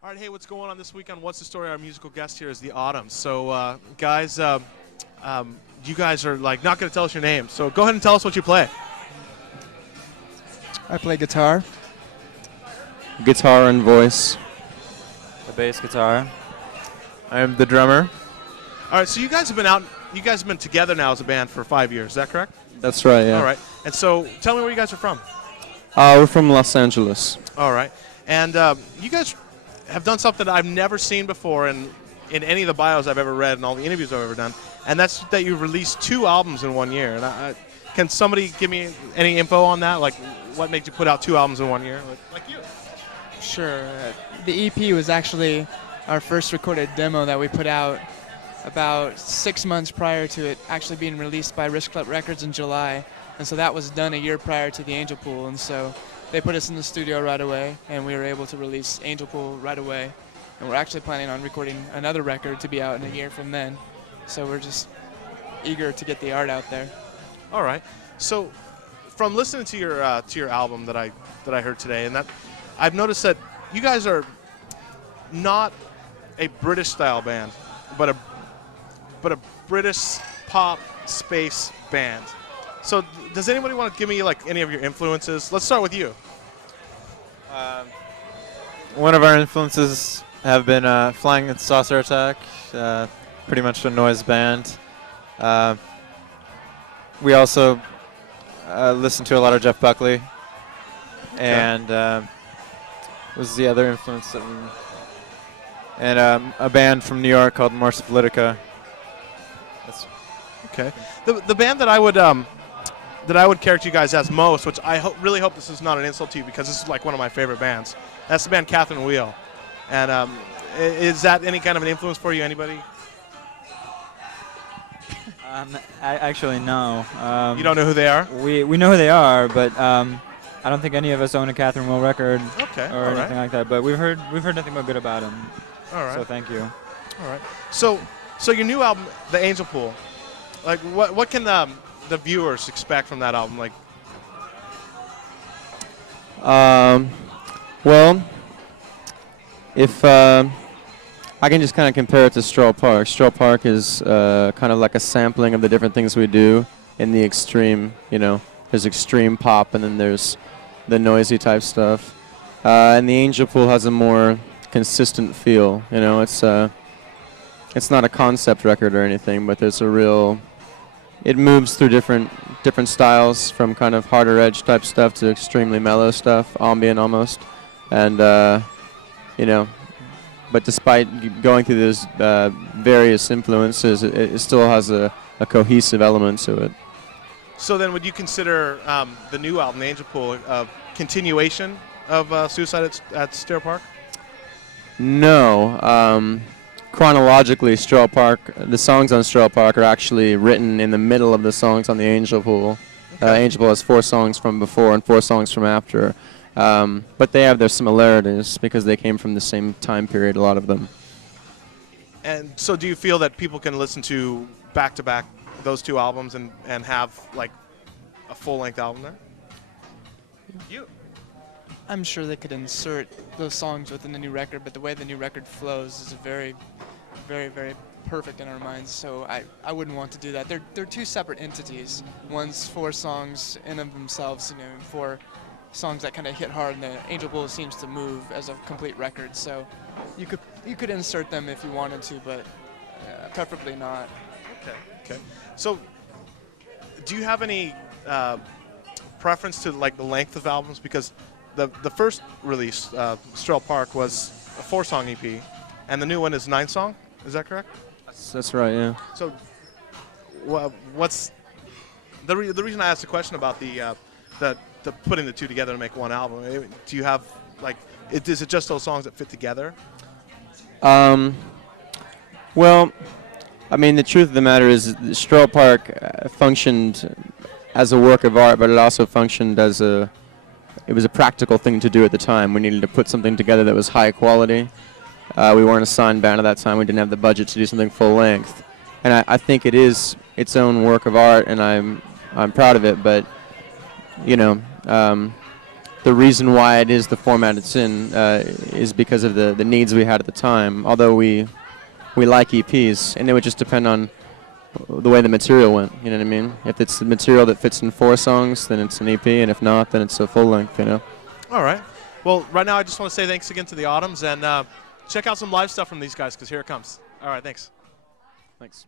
All right, hey, what's going on this week on What's the Story? Our musical guest here is the Autumn. So, guys, you guys are like not going to tell us your name. So go ahead and tell us what you play. I play guitar. Guitar and voice. The bass guitar. I am the drummer. All right, so you guys have been out. You guys have been together now as a band for 5 years. Is that correct? That's right, yeah. All right. And so, tell me where you guys are from. We're from Los Angeles. All right. And you guys have done something I've never seen before in any of the bios I've ever read and all the interviews I've ever done, and that's that you've released 2 albums in 1 year. And can somebody give me any info on that? Like, what made you put out 2 albums in 1 year? Like you. Sure. The EP was actually our first recorded demo that we put out about 6 months prior to it actually being released by Risk Club Records in July. And so that was done a year prior to the Angel Pool. And so they put us in the studio right away, and we were able to release Angel Pool right away. And we're actually planning on recording another record to be out in a year from then. So we're just eager to get the art out there. All right. So, from listening to your album that I heard today, and that I've noticed that you guys are not a British style band, but a British pop space band. So, does anybody want to give me like any of your influences? Let's start with you. One of our influences have been Flying Saucer Attack, pretty much a noise band. We also listen to a lot of Jeff Buckley, and was the other influence. And a band from New York called Morse Politica. That's okay. The band that I would characterize you guys as most, which I really hope this is not an insult to you because this is like one of my favorite bands. That's the band Catherine Wheel. And is that any kind of an influence for you, anybody? actually, no. You don't know who they are? We know who they are, but I don't think any of us own a Catherine Wheel record or anything like that. But we've heard nothing but good about them. All right. So thank you. All right. So your new album, The Angel Pool, like what can the viewers expect from that album? Like, well, if I can just kind of compare it to Strell Park. Strell Park is kind of like a sampling of the different things we do in the extreme. You know, there's extreme pop, and then there's the noisy type stuff. And the Angel Pool has a more consistent feel. You know, it's not a concept record or anything, but there's a real. It moves through different styles, from kind of harder edge type stuff to extremely mellow stuff, ambient almost, and you know. But despite going through those various influences, it still has a cohesive element to it. So then, would you consider the new album, The Angel Pool, a continuation of Suicide at Strell Park? No. Chronologically, Strell Park, the songs on Strell Park are actually written in the middle of the songs on the Angel Pool. Okay. Angel Pool has 4 songs from before and 4 songs from after. But they have their similarities because they came from the same time period, a lot of them. And so do you feel that people can listen to back-to-back those 2 albums and have like a full-length album there? You. I'm sure they could insert those songs within the new record, but the way the new record flows is very, very, very perfect in our minds. So I wouldn't want to do that. They're 2 separate entities. One's 4 songs in of themselves, 4 songs that kind of hit hard, and the Angel Pool seems to move as a complete record. So you could insert them if you wanted to, but preferably not. Okay. So do you have any preference to like the length of albums? Because the first release, Strell Park, was a 4-song EP, and the new one is 9-song. Is that correct? That's right, yeah. So what's the reason I asked the question about the putting the 2 together to make 1 album? Do you have like is it just those songs that fit together? Well, I mean, the truth of the matter is Strell Park functioned as a work of art, but it also functioned as it was a practical thing to do at the time. We needed to put something together that was high quality. We weren't a signed band at that time. We didn't have the budget to do something full length. And I think it is its own work of art, and I'm proud of it. But, the the reason why it is the format it's in is because of the needs we had at the time. Although we like EPs, and it would just depend on the way the material went. You know what I mean? If it's the material that fits in 4 songs, then it's an EP, and if not, then it's a full length. You know. All right. Well, right now I just want to say thanks again to the Autumns, and check out some live stuff from these guys because here it comes. All right. Thanks. Thanks.